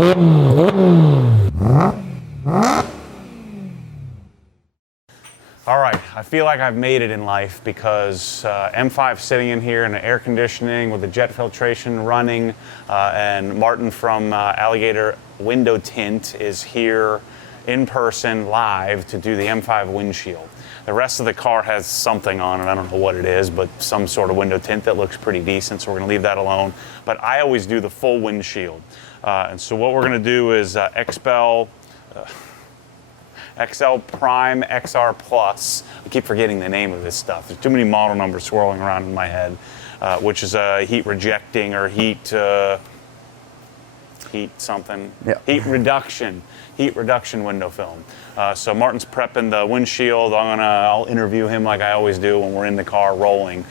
All right, I feel like I've made it in life because M5 sitting in here in the air conditioning with the jet filtration running, and Martin from Alligator Window Tint is here in person live to do the M5 windshield. The rest of the car has something on it, I don't know what it is, but some sort of window tint that looks pretty decent, so we're gonna leave that alone. But I always do the full windshield. And so what we're gonna do is Xpel Prime XR Plus. I keep forgetting the name of this stuff. There's too many model numbers swirling around in my head, which is a heat rejecting or heat something. Yep. Heat reduction window film. So Martin's prepping the windshield. I'll interview him like I always do when we're in the car rolling.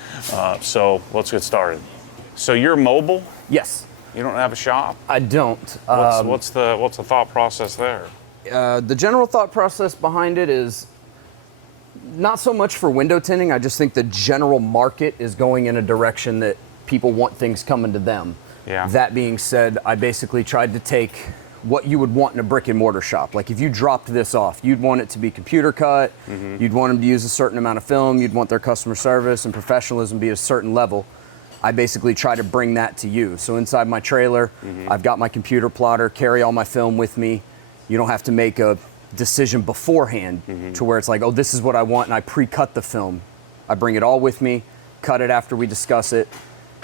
So let's get started. So you're mobile? Yes. You don't have a shop? I don't. What's the thought process there? The general thought process behind it is not so much for window tinting. I just think the general market is going in a direction that people want things coming to them. Yeah. That being said, I basically tried to take what you would want in a brick and mortar shop. Like if you dropped this off, you'd want it to be computer cut, you'd want them to use a certain amount of film, you'd want their customer service and professionalism be at a certain level. I basically try to bring that to you. So inside my trailer, I've got my computer plotter, carry all my film with me. You don't have to make a decision beforehand to where it's like, oh, this is what I want, and I pre-cut the film. I bring it all with me, cut it after we discuss it,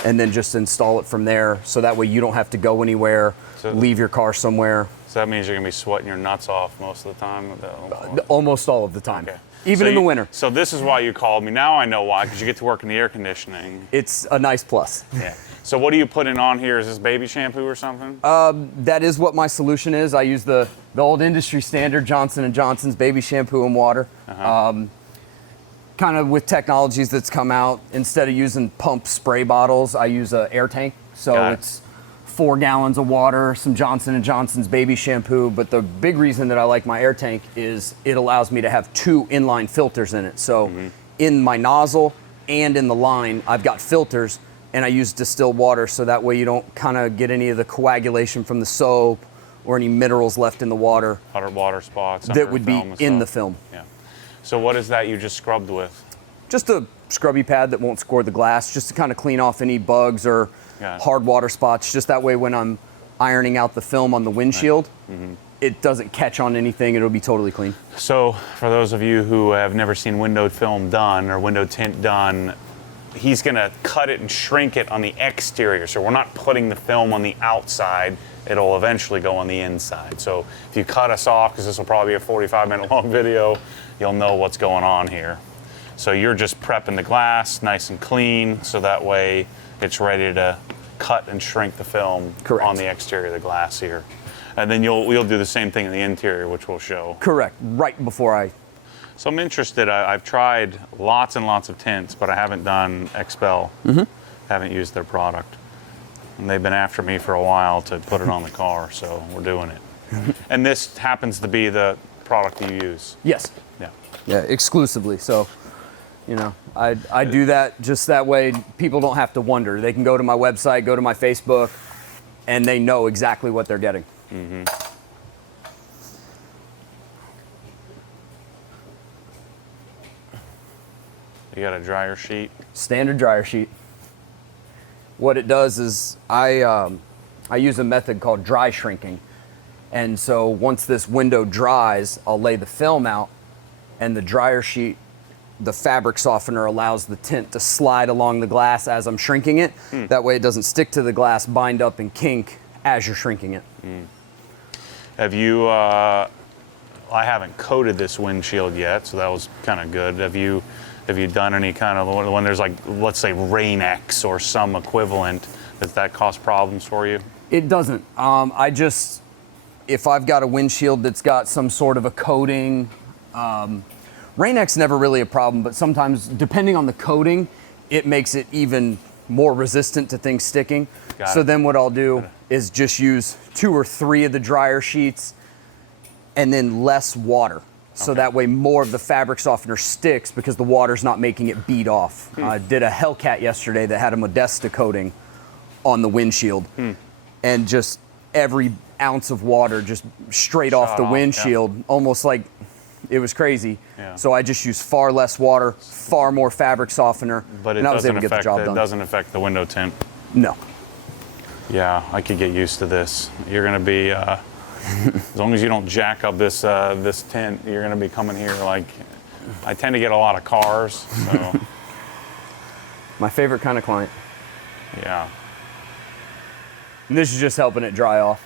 and then just install it from there, so that way you don't have to go anywhere, leave your car somewhere. So that means you're gonna be sweating your nuts off most of the time? Almost all of the time. Okay. Even in the winter. So this is why you called me. Now I know why, because you get to work in the air conditioning. It's a nice plus. Yeah. So what are you putting on here? Is this baby shampoo or something? That is what my solution is. I use the old industry standard Johnson & Johnson's baby shampoo and water. Kind of with technologies that's come out, instead of using pump spray bottles, I use an air tank. So it's 4 gallons of water, some Johnson & Johnson's baby shampoo. But the big reason that I like my air tank is it allows me to have 2 inline filters in it. So in my nozzle and in the line, I've got filters, and I use distilled water, so that way you don't kind of get any of the coagulation from the soap or any minerals left in the water. Water spots that would be in the film. Yeah. So what is that you just scrubbed with? Just a scrubby pad that won't score the glass, just to kind of clean off any bugs or hard water spots. Just that way when I'm ironing out the film on the windshield, it doesn't catch on anything. It'll be totally clean. So for those of you who have never seen window film done or window tint done, he's gonna cut it and shrink it on the exterior. So we're not putting the film on the outside. It'll eventually go on the inside. So if you cut us off, because this will probably be a 45-minute long video, you'll know what's going on here. So you're just prepping the glass nice and clean, so that way it's ready to cut and shrink the film on the exterior of the glass here. And then we'll do the same thing in the interior, which we'll show. Correct, right before I... So I'm interested. I've tried lots and lots of tints, but I haven't done Xpel. Haven't used their product. And they've been after me for a while to put it on the car, so we're doing it. And this happens to be the product you use? Yes. Yeah. Yeah, exclusively. So, you know, I do that just that way people don't have to wonder. They can go to my website, go to my Facebook, and they know exactly what they're getting. You got a dryer sheet? Standard dryer sheet. What it does is I use a method called dry shrinking. And so once this window dries, I'll lay the film out, and the dryer sheet, the fabric softener, allows the tint to slide along the glass as I'm shrinking it. That way it doesn't stick to the glass, bind up, and kink as you're shrinking it. Have you, I haven't coated this windshield yet, so that was kind of good. Have you done any kind of, when there's like, let's say Rain-X or some equivalent, does that cause problems for you? It doesn't. If I've got a windshield that's got some sort of a coating, Rain-X never really a problem, but sometimes depending on the coating, it makes it even more resistant to things sticking. So then what I'll do is just use 2 or 3 of the dryer sheets and then less water. So that way more of the fabric softener sticks because the water's not making it bead off. I did a Hellcat yesterday that had a Modesta coating on the windshield. And just every ounce of water just straight off the windshield, almost like it was crazy. Yeah. So I just used far less water, far more fabric softener, But and I was able to get the job done. It doesn't affect the window tint. No. Yeah, I could get used to this. You're gonna be, as long as you don't jack up this this tint, you're gonna be coming here like, I tend to get a lot of cars, so. My favorite kind of client. Yeah. And this is just helping it dry off.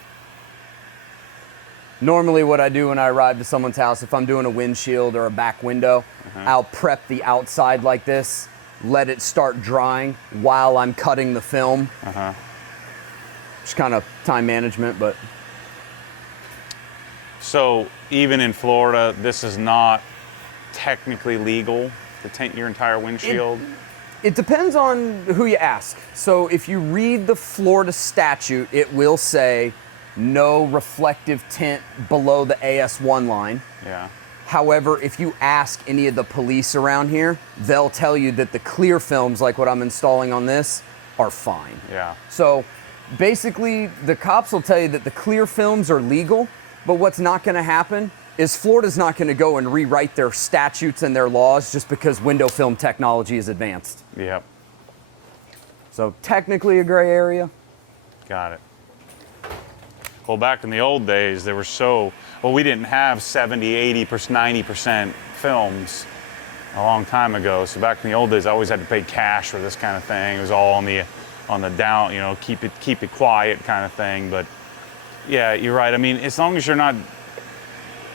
Normally what I do when I arrive to someone's house, if I'm doing a windshield or a back window, I'll prep the outside like this, let it start drying while I'm cutting the film. Just kind of time management, but. So even in Florida, this is not technically legal to tint your entire windshield? It depends on who you ask. So if you read the Florida statute, it will say no reflective tint below the AS1 line. Yeah. However, if you ask any of the police around here, they'll tell you that the clear films, like what I'm installing on this, are fine. Yeah. So basically, the cops will tell you that the clear films are legal, but what's not gonna happen is Florida's not gonna go and rewrite their statutes and their laws just because window film technology is advanced. Yep. So technically a gray area. Got it. Well, back in the old days, they were we didn't have 70, 80%, 90% films a long time ago. So back in the old days, I always had to pay cash for this kind of thing. It was all on the down, you know, keep it quiet kind of thing. But yeah, you're right. I mean, as long as you're not,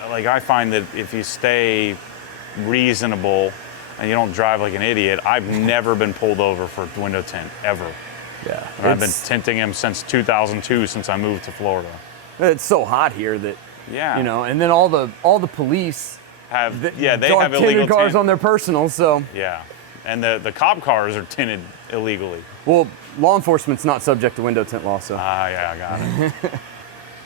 like, I find that if you stay reasonable and you don't drive like an idiot, I've never been pulled over for window tint, ever. Yeah. And I've been tinting them since 2002, since I moved to Florida. It's so hot here that, Yeah. you know, and then all the police they have tinted illegal cars tint. on their personal, so. Yeah, and the cop cars are tinted illegally. Well, law enforcement's not subject to window tint law, so. Yeah, I got it.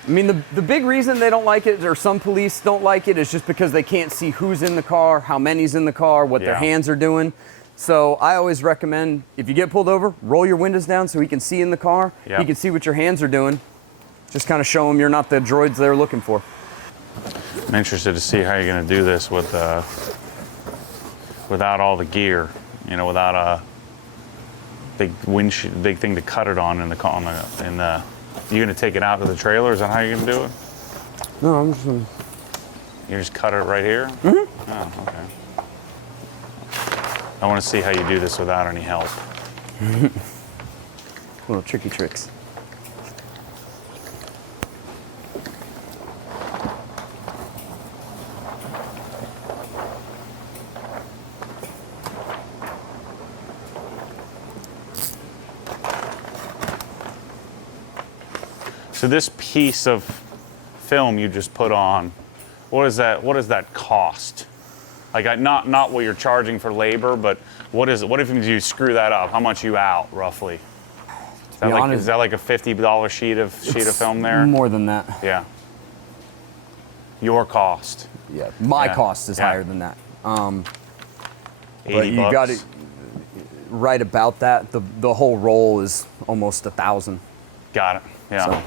I mean, the big reason they don't like it, or some police don't like it, is just because they can't see who's in the car, how many's in the car, what their hands are doing. So I always recommend, if you get pulled over, roll your windows down so he can see in the car. Yep. He can see what your hands are doing. Just kind of show him you're not the droids they're looking for. I'm interested to see how you're going to do this with without all the gear. You know, without a big big thing to cut it on in the. You going to take it out to the trailer? Is that how you're going to do it? No, I'm just gonna... You just cut it right here? Mm-hmm. Oh, okay. I want to see how you do this without any help. Little tricky tricks. So this piece of film you just put on, what does that cost? Like, not what you're charging for labor, but what if you screw that up? How much you out roughly? Is that like a $50 sheet of film there? More than that. Yeah. Your cost. Yeah, my cost is higher than that. But you got it right about that. The whole roll is almost $1,000. Got it. Yeah. So,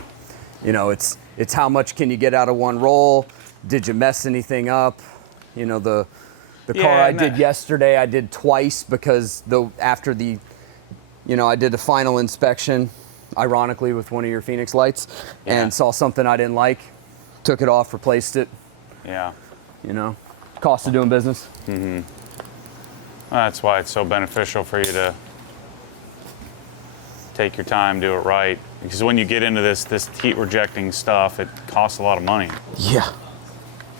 you know, it's how much can you get out of one roll? Did you mess anything up? You know, the car I did yesterday, I did twice because after the, you know, I did a final inspection, ironically with one of your Phoenix lights, and saw something I didn't like, took it off, replaced it. Yeah. You know, cost of doing business. Mm-hmm. That's why it's so beneficial for you to take your time, do it right. Because when you get into this heat rejecting stuff, it costs a lot of money. Yeah.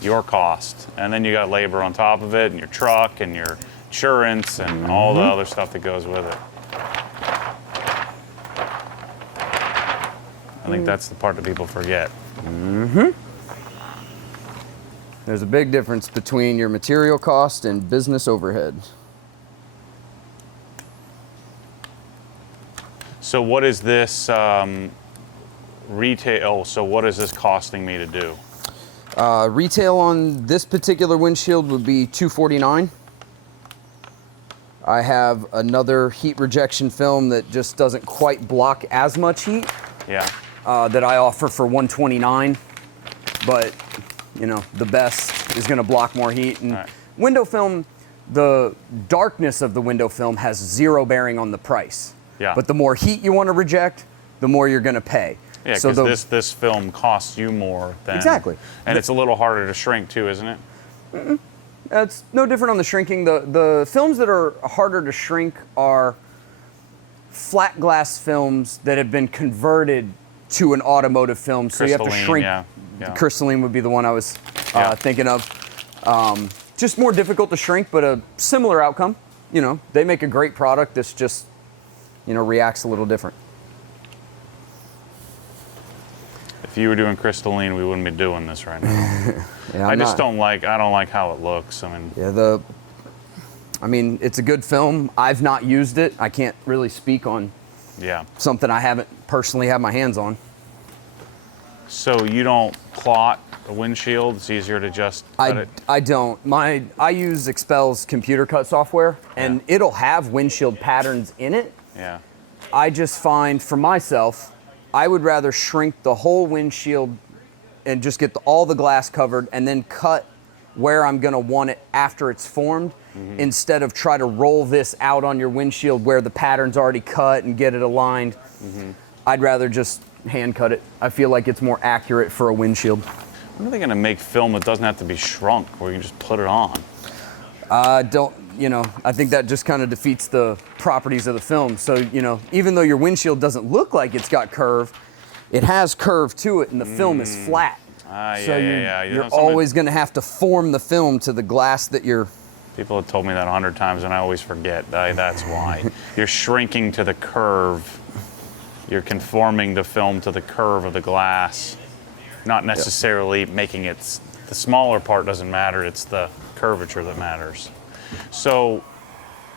Your cost. And then you got labor on top of it, and your truck, and your insurance, and all the other stuff that goes with it. I think that's the part that people forget. Mm-hmm. There's a big difference between your material cost and business overhead. So what is this retail? So what is this costing me to do? Retail on this particular windshield would be $249. I have another heat rejection film that just doesn't quite block as much heat. Yeah. that I offer for $129, but you know, the best is going to block more heat. And right. Window film, the darkness of the window film has zero bearing on the price. Yeah. But the more heat you want to reject, the more you're going to pay. Yeah, because this film costs you more than... Exactly. And it's a little harder to shrink too, isn't it? It's no different on the shrinking. The films that are harder to shrink are flat glass films that have been converted to an automotive film. So you have to shrink. Yeah. Crystalline would be the one I was thinking of. Just more difficult to shrink, but a similar outcome. You know, they make a great product that's just, you know, reacts a little different. If you were doing crystalline, we wouldn't be doing this right now. Yeah, I don't like how it looks. I mean, yeah, I mean, it's a good film. I've not used it. I can't really speak on something I haven't personally had my hands on. So you don't plot a windshield? It's easier to just cut it? I don't. I use Xpel's computer cut software, and it'll have windshield patterns in it. Yeah. I just find for myself, I would rather shrink the whole windshield and just get all the glass covered and then cut where I'm gonna want it after it's formed, instead of try to roll this out on your windshield where the pattern's already cut and get it aligned. I'd rather just hand cut it. I feel like it's more accurate for a windshield. When are they gonna make film that doesn't have to be shrunk, where you can just put it on? You know, I think that just kind of defeats the properties of the film. So, you know, even though your windshield doesn't look like it's got curve, it has curve to it, and the film is flat. So you're always going to have to form the film to the glass that you're... People have told me that 100 times, and I always forget. That's why. You're shrinking to the curve. You're conforming the film to the curve of the glass, not necessarily making it... The smaller part doesn't matter. It's the curvature that matters. So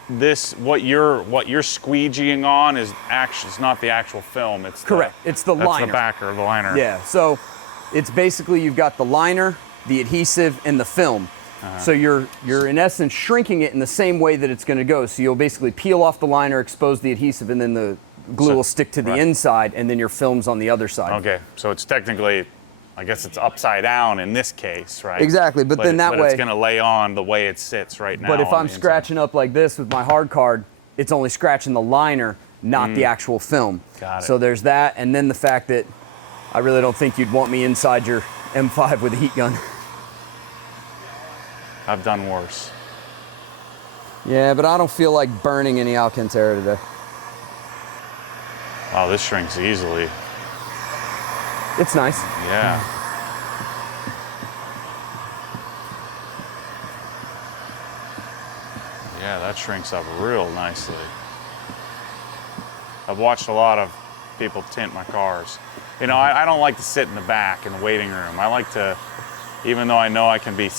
what you're squeegeeing on is actually, it's not the actual film. It's correct. It's the liner. That's the backer, the liner. Yeah. So it's basically you've got the liner, the adhesive, and the film. So you're in essence shrinking it in the same way that it's going to go. So you'll basically peel off the liner, expose the adhesive, and then the glue will stick to the inside, and then your film's on the other side. Okay. So it's technically, I guess it's upside down in this case, right? Exactly, but then that way... it's going to lay on the way it sits right now. But if I'm scratching up like this with my hard card, it's only scratching the liner, not the actual film. Got it. So there's that, and then the fact that I really don't think you'd want me inside your M5 with a heat gun. I've done worse. Yeah, but I don't feel like burning any Alcantara today. Wow, this shrinks easily. It's nice. Yeah. Yeah, that shrinks up real nicely. I've watched a lot of people tint my cars. You know, I don't like to sit in the back in the waiting room. I like to, even though I know I can be,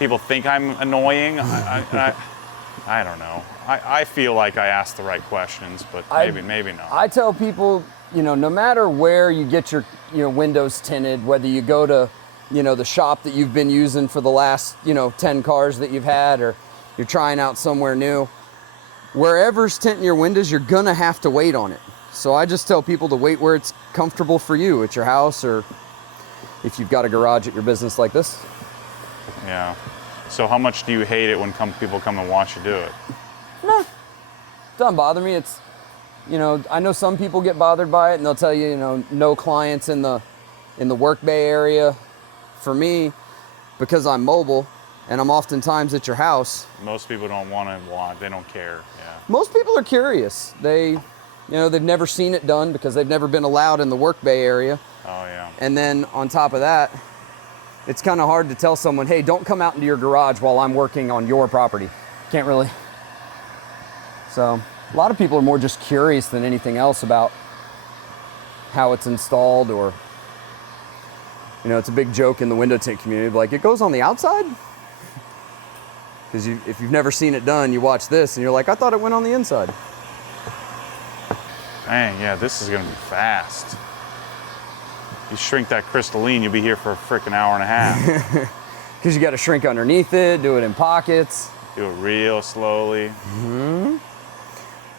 people think I'm annoying, I don't know. I feel like I ask the right questions, but maybe not. I tell people, you know, no matter where you get your windows tinted, whether you go to, you know, the shop that you've been using for the last, 10 cars that you've had, or you're trying out somewhere new, wherever's tinting your windows, you're gonna have to wait on it. So I just tell people to wait where it's comfortable for you, at your house, or if you've got a garage at your business like this. Yeah. So how much do you hate it when people come and watch you do it? No, doesn't bother me. It's, I know some people get bothered by it, and they'll tell you, no clients in the work bay area. For me, because I'm mobile and I'm oftentimes at your house. Most people don't want to watch. They don't care. Yeah. Most people are curious. They've never seen it done because they've never been allowed in the work bay area. Oh yeah. And then on top of that, it's kind of hard to tell someone, hey, don't come out into your garage while I'm working on your property. Can't really. So a lot of people are more just curious than anything else about how it's installed, or, it's a big joke in the window tint community, like, it goes on the outside? Because if you've never seen it done, you watch this and you're like, I thought it went on the inside. Dang, yeah, this is gonna be fast. You shrink that crystalline, you'll be here for a freaking hour and a half. Because you got to shrink underneath it, do it in pockets. Do it real slowly.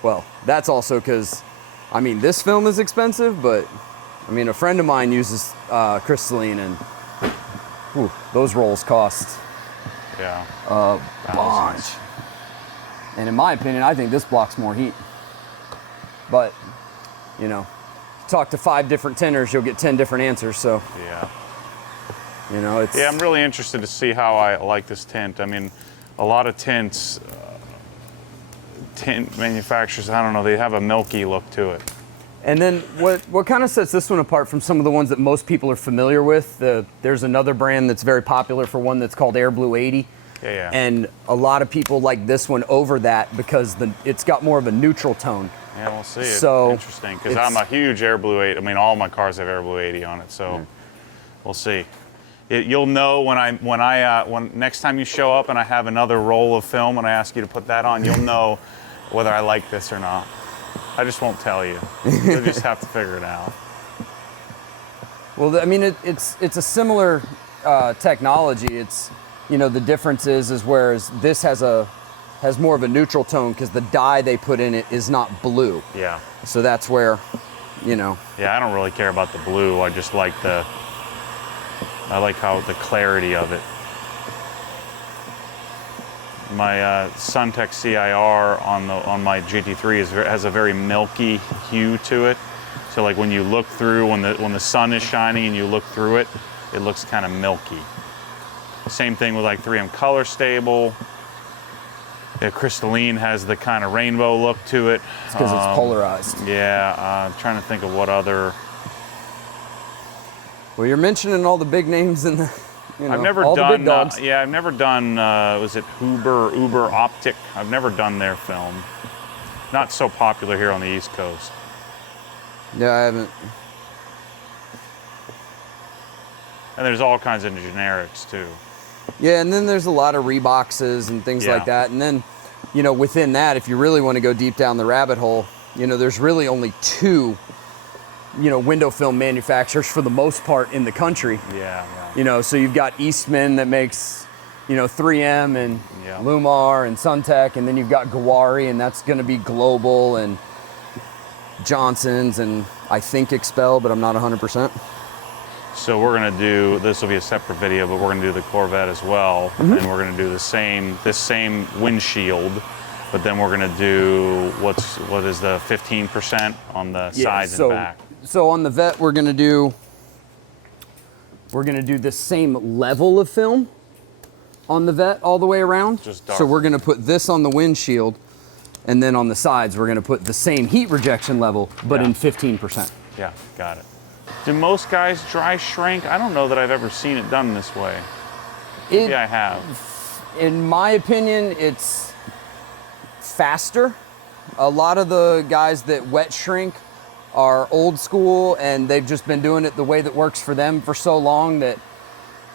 Well, that's also because, this film is expensive, but I mean, a friend of mine uses crystalline, and those rolls cost Yeah. a bunch. Thousands. And in my opinion, I think this blocks more heat. But, you know, talk to 5 different tinters, you'll get 10 different answers. So, Yeah. you know, it's... Yeah, I'm really interested to see how I like this tint. I mean, a lot of tints, tint manufacturers, I don't know, they have a milky look to it. And then what kind of sets this one apart from some of the ones that most people are familiar with, there's another brand that's very popular for one that's called Air Blue 80. Yeah. And a lot of people like this one over that because it's got more of a neutral tone. Yeah, we'll see. So it's interesting, because I'm a huge Air Blue 80. I mean, all my cars have Air Blue 80 on it, so we'll see. You'll know when next time you show up and I have another roll of film and I ask you to put that on, you'll know whether I like this or not. I just won't tell you. You'll just have to figure it out. Well, I mean, it's a similar technology. It's, you know, the difference is whereas this has more of a neutral tone because the dye they put in it is not blue. Yeah. So that's where, you know. Yeah, I don't really care about the blue. I just like the clarity of it. My Suntech CIR on my GT3 has a very milky hue to it. So like when you look through, when the sun is shining and you look through it, it looks kind of milky. Same thing with like 3M Color Stable. Yeah, Crystalline has the kind of rainbow look to it. It's because it's polarized. Yeah, I'm trying to think of what other. Well, you're mentioning all the big names in the, you know, I've never all done. the big dogs. Yeah, I've never done. Was it Uber Optic? I've never done their film. Not so popular here on the East Coast. Yeah, I haven't. And there's all kinds of generics too. Yeah, and then there's a lot of Reeboxes and things like that. And then, you know, within that, if you really want to go deep down the rabbit hole, you know, there's really only 2, you know, window film manufacturers for the most part in the country. Yeah. You know, so you've got Eastman that makes, you know, 3M and Yeah. Llumar and Suntech, and then you've got Gawari, and that's going to be global, and Johnson's, and I think Xpel, but I'm not 100%. So we're gonna do, this will be a separate video, but we're gonna do the Corvette as well, and we're gonna do this same windshield, but then we're gonna do what is the 15% on the sides and back. So on the Vet, we're gonna do the same level of film on the Vet all the way around. Just dark. So we're gonna put this on the windshield, and then on the sides we're gonna put the same heat rejection level, but in 15%. Yeah, got it. Do most guys dry shrink? I don't know that I've ever seen it done this way. Maybe I have. In my opinion, it's faster. A lot of the guys that wet shrink are old school, and they've just been doing it the way that works for them for so long that,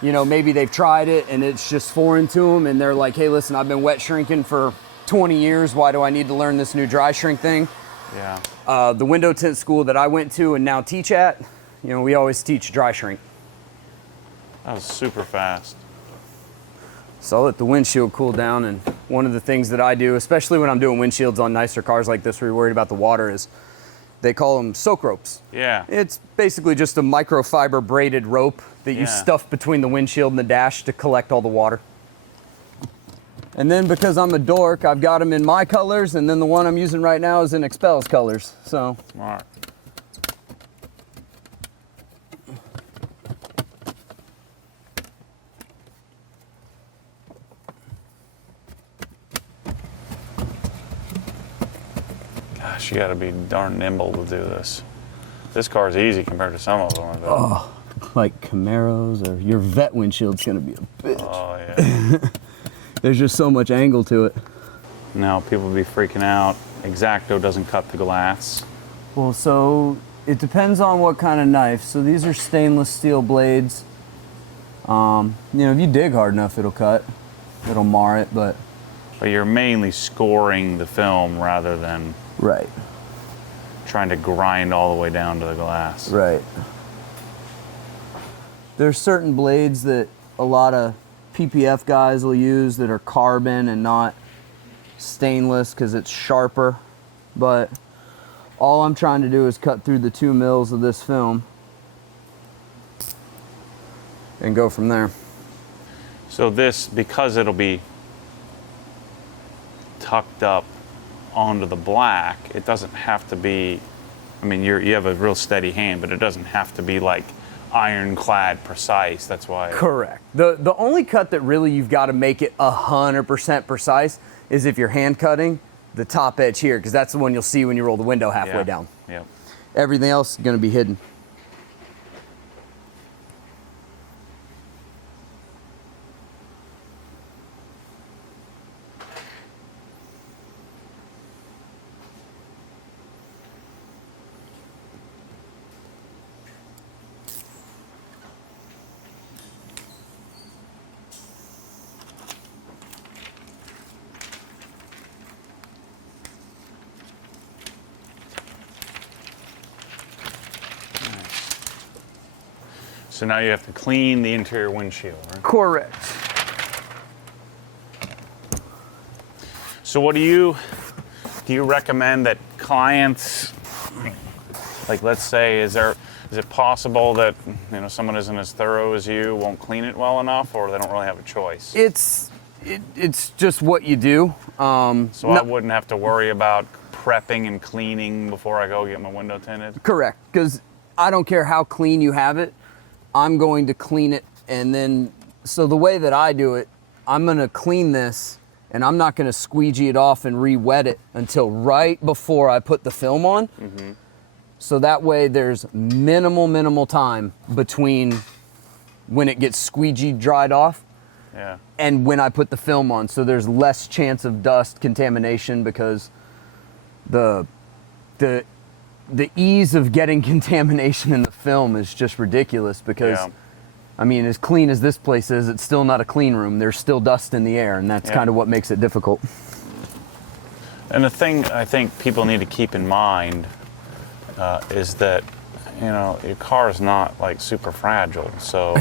you know, maybe they've tried it and it's just foreign to them, and they're like, hey, listen, I've been wet shrinking for 20 years. Why do I need to learn this new dry shrink thing? Yeah. The window tint school that I went to and now teach at, you know, we always teach dry shrink. That was super fast. So I'll let the windshield cool down, and one of the things that I do, especially when I'm doing windshields on nicer cars like this where you're worried about the water, is they call them soak ropes. Yeah. It's basically just a microfiber braided rope that you stuff between the windshield and the dash to collect all the water. And then because I'm a dork, I've got them in my colors, and then the one I'm using right now is in Xpel's colors. So Smart. Gosh, you gotta be darn nimble to do this. This car's easy compared to some of them, I bet. oh, like Camaros, or your Vet windshield's gonna be a bitch. Oh, yeah. There's just so much angle to it. Now, people be freaking out. X-Acto doesn't cut the glass. Well, so it depends on what kind of knife. So these are stainless steel blades. You know, if you dig hard enough, it'll cut. It'll mar it, but But you're mainly scoring the film rather than right. trying to grind all the way down to the glass. Right. There's certain blades that a lot of PPF guys will use that are carbon and not stainless because it's sharper. But all I'm trying to do is cut through the 2 mils of this film and go from there. So this, because it'll be tucked up onto the black, it doesn't have to be, I mean, you have a real steady hand, but it doesn't have to be like ironclad precise. That's why. Correct. The only cut that really you've got to make it 100% precise is if you're hand cutting the top edge here, because that's the one you'll see when you roll the window halfway down. Yep. Everything else is going to be hidden. So now you have to clean the interior windshield, right? Correct. So what do you recommend that clients, like let's say, is it possible that someone isn't as thorough as you, won't clean it well enough, or they don't really have a choice? It's just what you do. So I wouldn't have to worry about prepping and cleaning before I go get my window tinted? Correct, because I don't care how clean you have it, I'm going to clean it, and then, so the way that I do it, I'm gonna clean this, and I'm not gonna squeegee it off and re-wet it until right before I put the film on. Mm-hmm. So that way there's minimal time between when it gets squeegeed dried off and when I put the film on. So there's less chance of dust contamination, because the ease of getting contamination in the film is just ridiculous, because I mean, as clean as this place is, it's still not a clean room. There's still dust in the air, and that's kind of what makes it difficult. And the thing I think people need to keep in mind is that, your car is not like super fragile. So,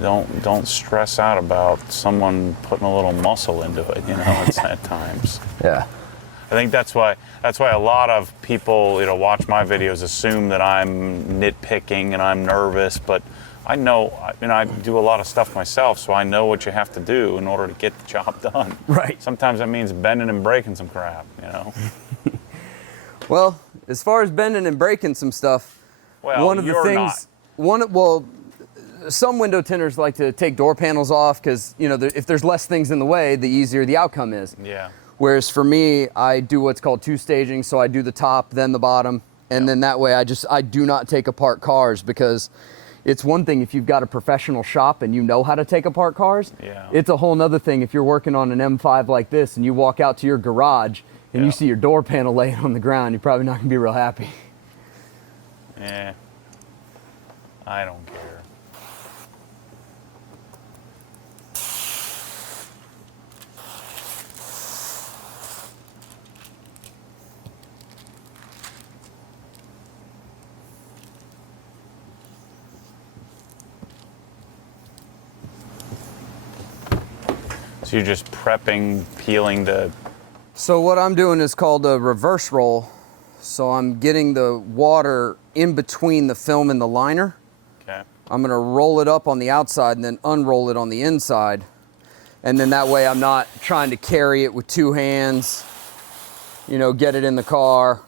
don't stress out about someone putting a little muscle into it, it's at times. Yeah. I think that's why a lot of people, watch my videos, assume that I'm nitpicking and I'm nervous, but I know, I do a lot of stuff myself, so I know what you have to do in order to get the job done. Right. Sometimes that means bending and breaking some crap, Well, as far as bending and breaking some stuff, one of the things, some window tinters like to take door panels off, because if there's less things in the way, the easier the outcome is. Yeah. Whereas for me, I do what's called two staging, so I do the top, then the bottom, and then that way I do not take apart cars, because it's one thing if you've got a professional shop and you know how to take apart cars. Yeah. It's a whole nother thing if you're working on an M5 like this and you walk out to your garage and you see your door panel laying on the ground, you're probably not gonna be real happy. Yeah. I don't care. So you're just prepping, peeling the... So what I'm doing is called a reverse roll. So I'm getting the water in between the film and the liner. Okay. I'm gonna roll it up on the outside and then unroll it on the inside. And then that way I'm not trying to carry it with two hands, get it in the car.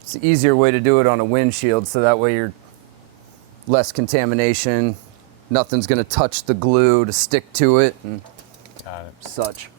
It's the easier way to do it on a windshield, so that way you're less contamination. Nothing's gonna touch the glue to stick to it and Got it. such.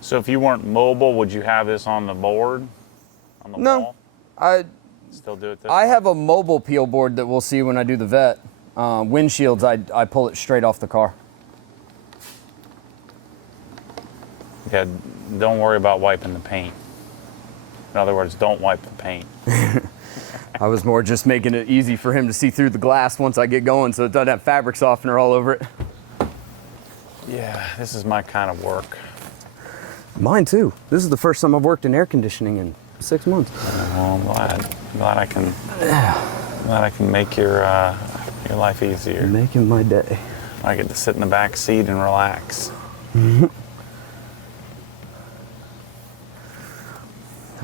So if you weren't mobile, would you have this on the board? On the wall? I Still do it this I way? have a mobile peel board that we'll see when I do the vet. Windshields, I pull it straight off the car. Yeah, don't worry about wiping the paint. In other words, don't wipe the paint. I was more just making it easy for him to see through the glass once I get going, so it doesn't have fabric softener all over it. Yeah, this is my kind of work. Mine too. This is the first time I've worked in air conditioning in 6 months. Well, I'm glad I can make your life easier. Making my day. I get to sit in the back seat and relax.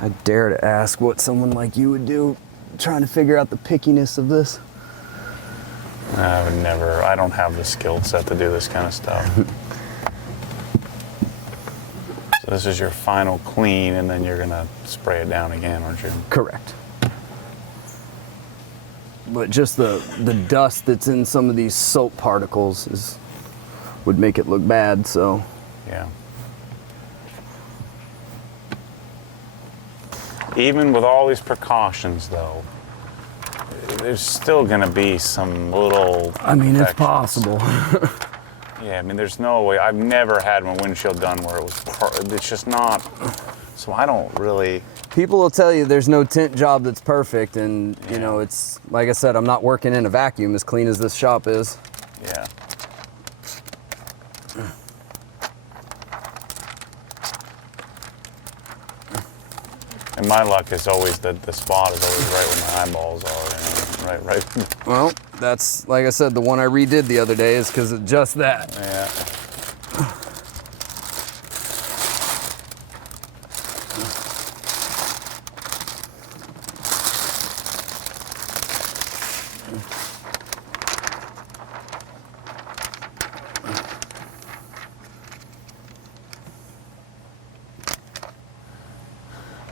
I dare to ask what someone like you would do trying to figure out the pickiness of this. I would never. I don't have the skill set to do this kind of stuff. So this is your final clean, and then you're gonna spray it down again, aren't you? Correct. But just the dust that's in some of these soap particles would make it look bad, so. Yeah. Even with all these precautions, though, there's still gonna be some little. I mean, it's infections. possible. Yeah, I mean, there's no way. I've never had my windshield done where it was. It's just not. So I don't really. People will tell you there's no tint job that's perfect, and you know, it's like I said, I'm not working in a vacuum as clean as this shop is. Yeah. And my luck is always that the spot is always right where my eyeballs are. You know? Right. Well, that's like I said, the one I redid the other day is because of just that. Yeah.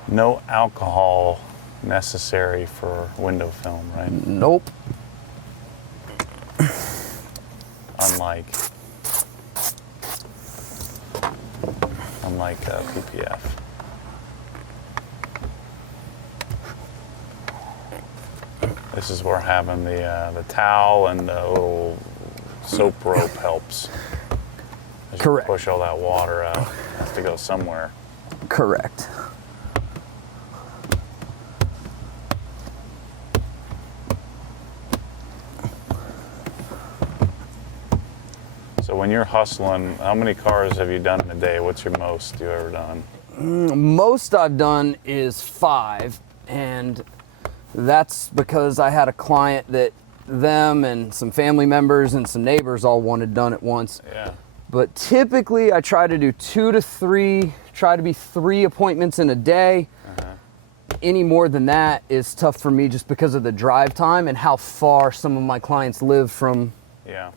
No alcohol necessary for window film, right? Nope. Unlike PPF. This is where having the towel and the little soap rope helps. As you Correct. push all that water out. It has to go somewhere. Correct. So when you're hustling, how many cars have you done in a day? What's your most you've ever done? Most I've done is 5, and that's because I had a client that them and some family members and some neighbors all wanted done at once. Yeah. But typically I try to do 2 to 3, try to be 3 appointments in a day. Any more than that is tough for me just because of the drive time and how far some of my clients live from. Yeah.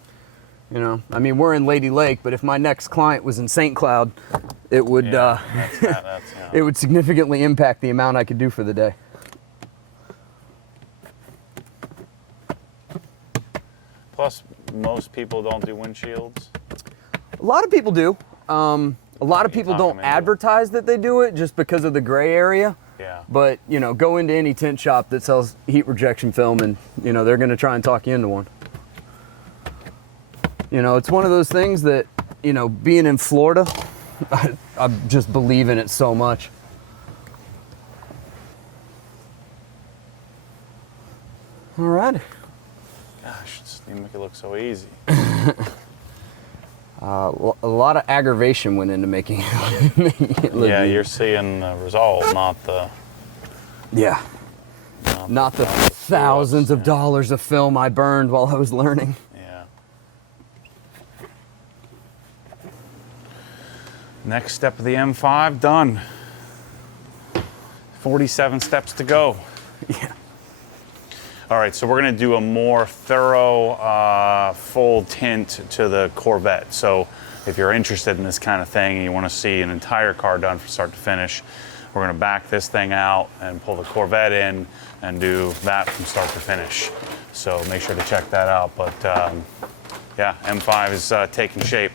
You know, I mean, we're in Lady Lake, but if my next client was in St. Cloud, it would That's it would significantly impact the amount I could do for the day. Plus, most people don't do windshields. A lot of people do. A lot of people talk don't them into it. advertise that they do it just because of the gray area. Yeah. But, you know, go into any tint shop that sells heat rejection film and, you know, they're going to try and talk you into one. You know, it's one of those things that, you know, being in Florida, I just believe in it so much. All right. Gosh, you make it look so easy. A lot of aggravation went into making it look Yeah, easy. you're seeing the result, not the. Yeah. Not the thousands of dollars of film I burned while I was learning. Yeah. Next step of the M5 done. 47 steps to go. Yeah. All right, so we're gonna do a more thorough full tint to the Corvette. So if you're interested in this kind of thing and you wanna see an entire car done from start to finish, we're gonna back this thing out and pull the Corvette in and do that from start to finish. So make sure to check that out. But yeah, M5 is taking shape.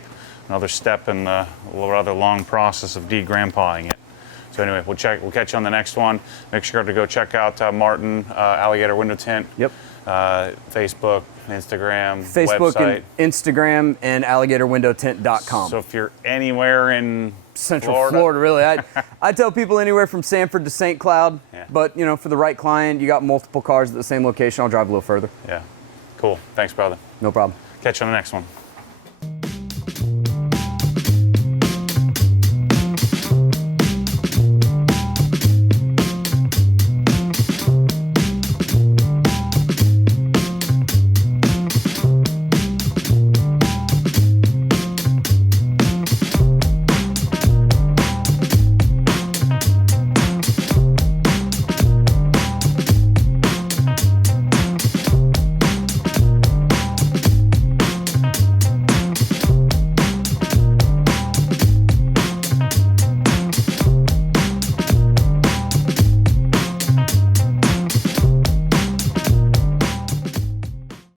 Another step in the rather long process of de-grandpaing it. So anyway, we'll catch you on the next one. Make sure to go check out Martin, Alligator Window Tint. Yep. Facebook, Instagram, Facebook website. and Instagram and alligatorwindowtint.com. So if you're anywhere in Central Florida, really. I tell people anywhere from Sanford to St. Cloud, Yeah. but you know, for the right client, you got multiple cars at the same location, I'll drive a little further. Yeah. Cool. Thanks, brother. No problem. Catch you on the next one.